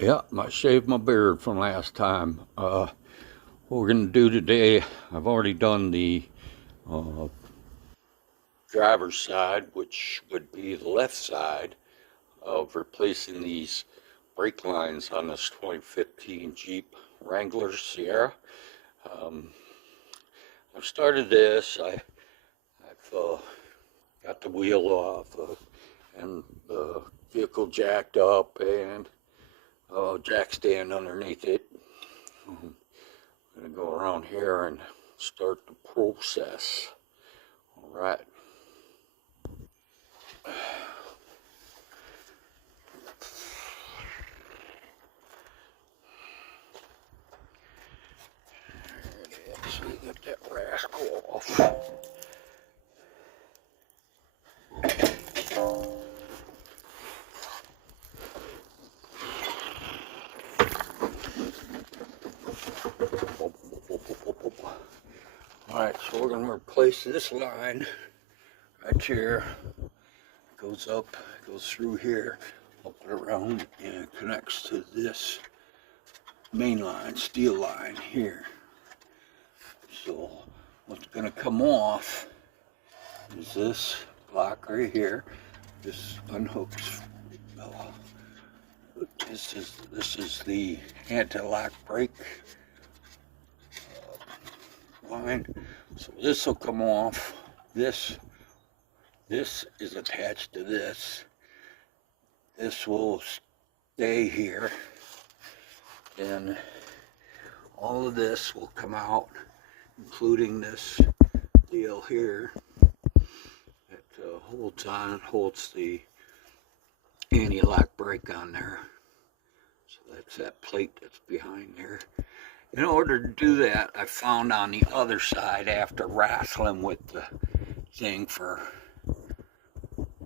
Yeah, I shaved my beard from last time. What we're gonna do today, I've already done the uh, driver's side, which would be the left side of replacing these brake lines on this 2015 Jeep Wrangler Sierra. Um, I've started this. I've got the wheel off and the vehicle jacked up and jack stand underneath it. I'm gonna go around here and start the process. All right. So we get that rascal off. All right, so we're gonna replace this line right here. It goes up, goes through here, up and around, and it connects to this main line, steel line here. So what's gonna come off is this block right here. This unhooks. This is the anti-lock brake line. So this will come off. This is attached to this. This will stay here. Then all of this will come out, including this deal here that holds the anti-lock brake on there. So that's that plate that's behind there. In order to do that, I found on the other side, after wrestling with the thing for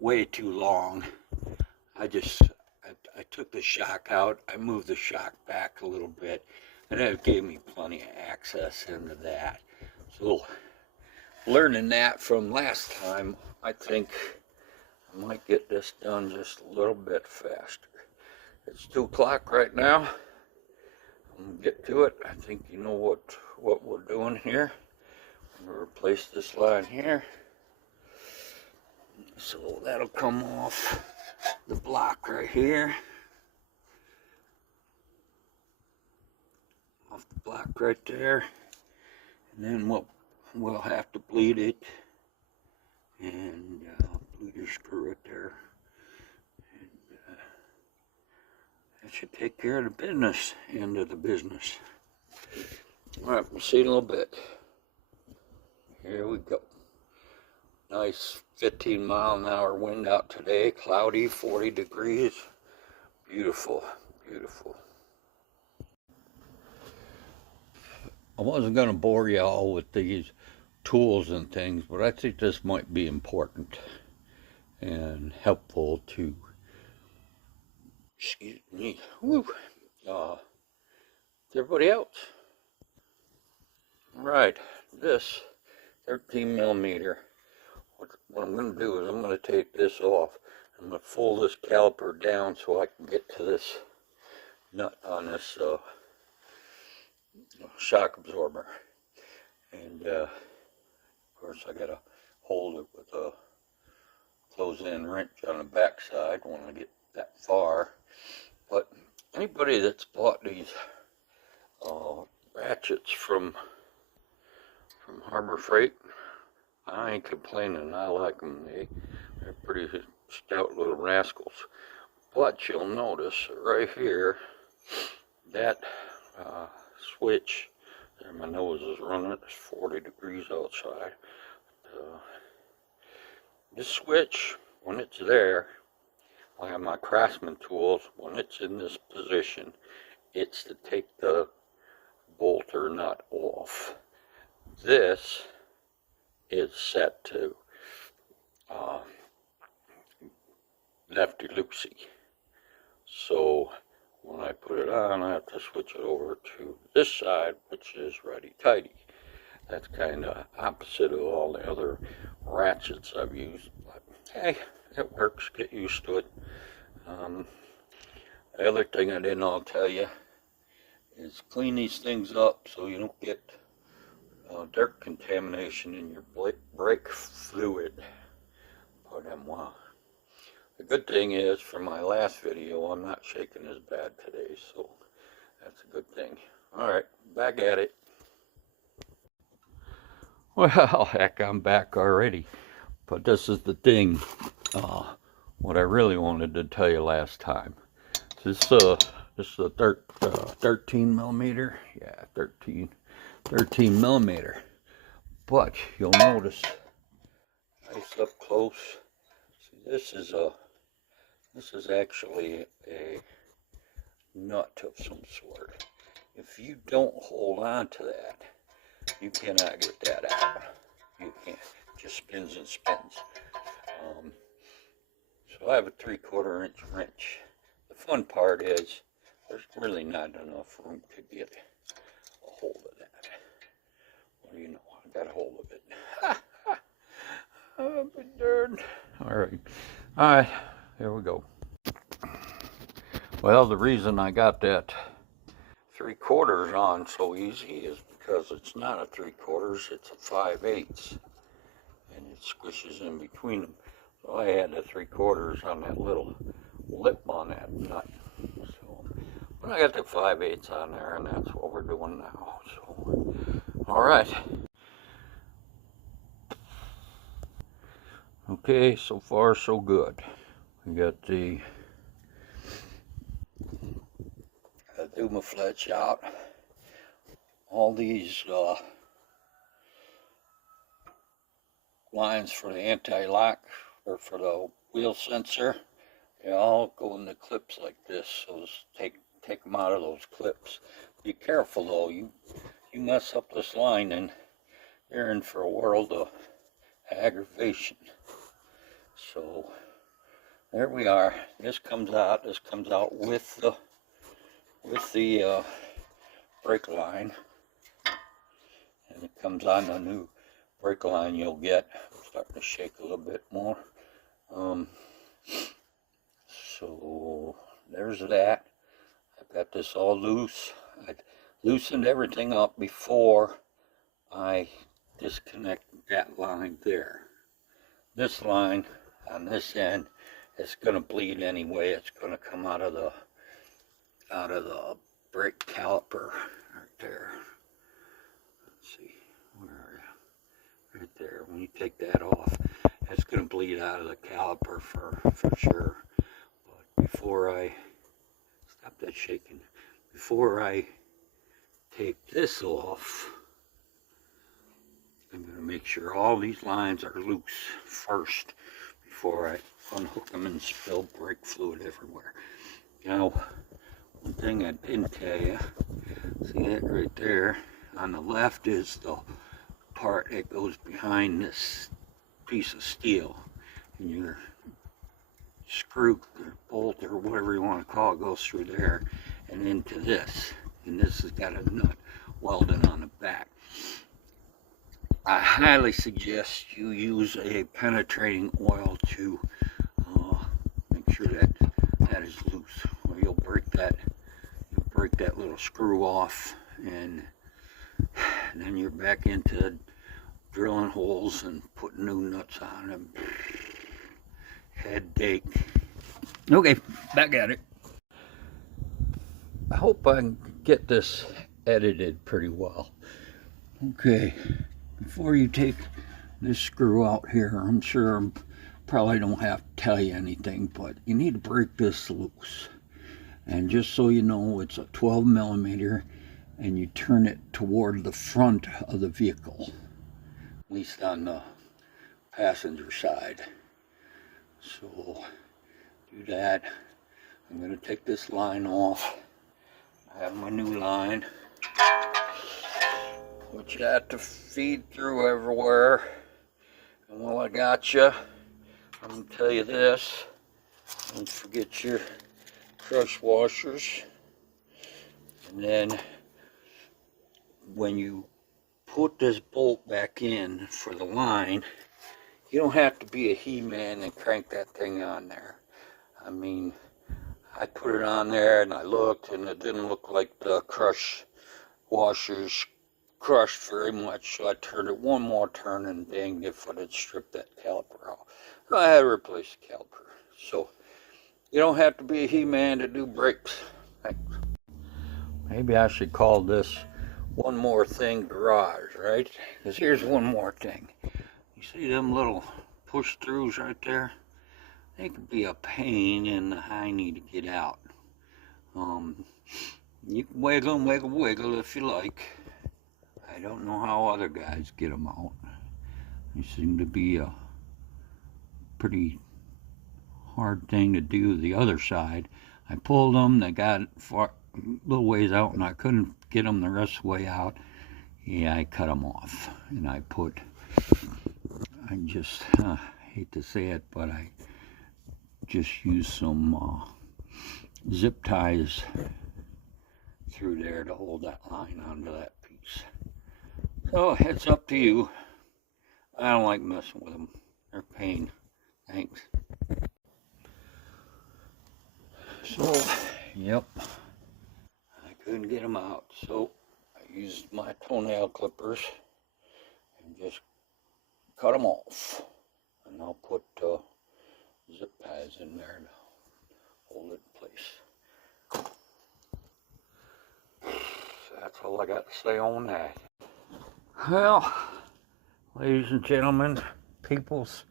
way too long, I took the shock out. I moved the shock back a little bit, and it gave me plenty of access into that. So learning that from last time, I think I might get this done just a little bit faster. It's 2 o'clock right now. I'm gonna get to it. I think you know what we're doing here. I'm gonna replace this line here. So that'll come off the block right here. Off the block right there. And then we'll have to bleed it and bleeder screw it there. And that should take care of the business end of the business. All right, we'll see in a little bit. Here we go. Nice 15-mile-an-hour wind out today. Cloudy, 40 degrees. Beautiful, beautiful. I wasn't going to bore y'all with these tools and things, but I think this might be important and helpful to, excuse me, everybody else. All right, this 13 millimeter. What I'm going to do is I'm going to take this off. I'm going to fold this caliper down so I can get to this nut on this shock absorber. And of course I got to hold it with a close-in wrench on the back side when I get that far. But anybody that's bought these ratchets from Harbor Freight, I ain't complaining. I like them. They're pretty stout little rascals. But you'll notice right here that switch there, my nose is running. It's 40 degrees outside. This switch, when it's there, I have my Craftsman tools. When it's in this position, it's to take the bolt or nut off. This is set to lefty-loosey. So when I put it on, I have to switch it over to this side, which is righty-tighty. That's kind of opposite of all the other ratchets I've used. But hey, it works. Get used to it. The other thing I didn't all tell you is clean these things up so you don't get dirt contamination in your brake fluid. The good thing is, for my last video, I'm not shaking as bad today, so that's a good thing. Alright, back at it. Well, heck, I'm back already. But this is the thing, what I really wanted to tell you last time. This is a 13 millimeter. Yeah, 13 millimeter. But you'll notice, nice up close. See, this is actually a nut of some sort. If you don't hold on to that, you cannot get that out. You can't. It just spins and spins. So I have a 3/4 inch wrench. The fun part is there's really not enough room to get a hold of that. Well, you know, I got a hold of it. I've been darned. All right, here we go. Well, the reason I got that 3/4 on so easy is because it's not a 3/4, it's a 5/8, and it squishes in between them. So I had the 3/4 on that little lip on that nut. So, but I got the 5/8 on there, and that's what we're doing now. So, all right. Okay, so far so good. We got the do my fletch out. All these lines for the anti-lock or for the wheel sensor, they all go in the clips like this. So just take them out of those clips. Be careful though. You mess up this line and you're in for a world of aggravation. So there we are. This comes out. This comes out with the brake line, and it comes on the new brake line you'll get. I'm starting to shake a little bit more. So there's that. I've got this all loose. I loosened everything up before I disconnect that line there. This line on this end is going to bleed anyway. It's going to come out of the brake caliper right there. Let's see, where are you? Right there. When you take that off, it's going to bleed out of the caliper for sure. But before I stop that shaking, before I take this off, I'm going to make sure all these lines are loose first before I unhook them and spill brake fluid everywhere. Now, one thing I didn't tell you, see that right there? On the left is the part that goes behind this piece of steel. And your screw or bolt or whatever you want to call it goes through there and into this. And this has got a nut welded on the back. I highly suggest you use a penetrating oil to make sure that that is loose, or you'll break that little screw off, and then you're back into drilling holes and putting new nuts on them. Headache. Okay, back at it. I hope I can get this edited pretty well. Okay, before you take this screw out here, I'm sure I probably don't have to tell you anything, but you need to break this loose. And just so you know, it's a 12 millimeter, and you turn it toward the front of the vehicle, at least on the passenger side. So do that. I'm going to take this line off. I have my new line, which you have to feed through everywhere. And while I got you, I'm going to tell you this: don't forget your crush washers. And then when you put this bolt back in for the line, you don't have to be a He-Man and crank that thing on there. I mean, I put it on there and I looked, and it didn't look like the washers crushed very much, so I turned it one more turn, and dang if I didn't strip that caliper out. So I had to replace the caliper. So you don't have to be a He-Man to do brakes. Maybe I should call this One More Thing Garage, right? Because here's one more thing. You see them little push-throughs right there? They can be a pain in the hiney to get out. You can wiggle and wiggle, wiggle if you like. I don't know how other guys get them out. They seem to be a pretty hard thing to do the other side. I pulled them, they got far, a little ways out, and I couldn't get them the rest of the way out. Yeah, I cut them off, and I just hate to say it, but I just used some zip ties through there to hold that line onto that piece. So it's up to you. I don't like messing with them. They're a pain. Thanks. So, yep, I couldn't get them out, so I used my toenail clippers and just cut them off. And I'll put zip ties in there to hold it in place. So that's all I got to say on that. Well, ladies and gentlemen, peoples,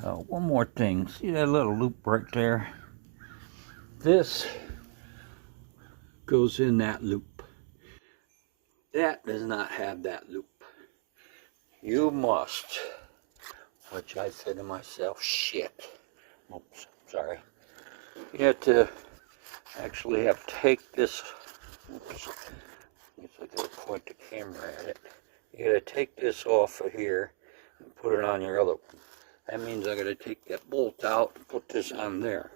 one more thing. See that little loop right there? This goes in that loop. That does not have that loop. You must, which I said to myself, shit. Oops, sorry. You have to actually take this, oops, I guess I gotta point the camera at it. You gotta take this off of here and put it on your other one. That means I gotta take that bolt out and put this on there.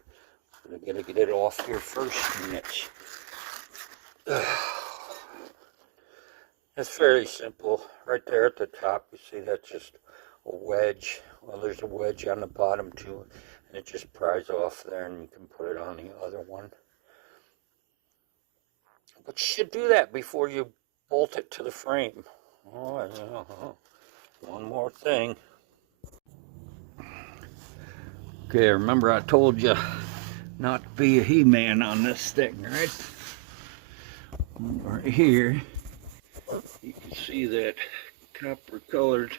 I gotta get it off here first, and it's fairly simple. Right there at the top, you see that's just a wedge. Well, there's a wedge on the bottom too, and it just pries off there, and you can put it on the other one. But you should do that before you bolt it to the frame. Oh, one more thing. Okay, remember I told you not to be a He-Man on this thing, right? Right here, you can see that copper colored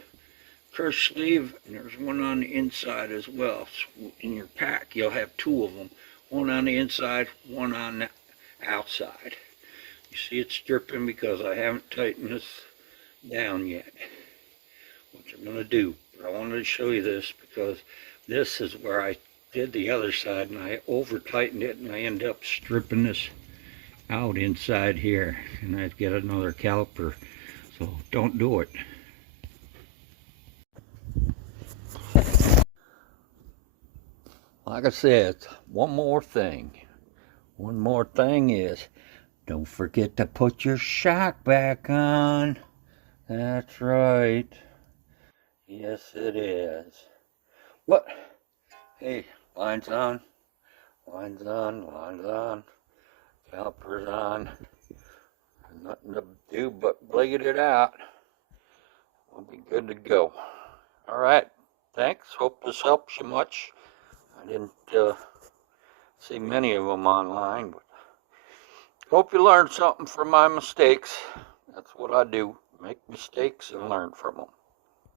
crush sleeve, and there's one on the inside as well. So in your pack, you'll have two of them. One on the inside, one on the outside. You see it's dripping because I haven't tightened this down yet, which I'm going to do. But I wanted to show you this because this is where I did the other side, and I over tightened it, and I end up stripping this out inside here, and I'd get another caliper. So don't do it. Like I said, one more thing. One more thing is, don't forget to put your shock back on. That's right. Yes, it is. What? Hey, line's on. Line's on. Line's on. Caliper's on. Nothing to do but blade it out. We'll be good to go. Alright, thanks. Hope this helps you much. I didn't see many of them online, but hope you learned something from my mistakes. That's what I do. Make mistakes and learn from them.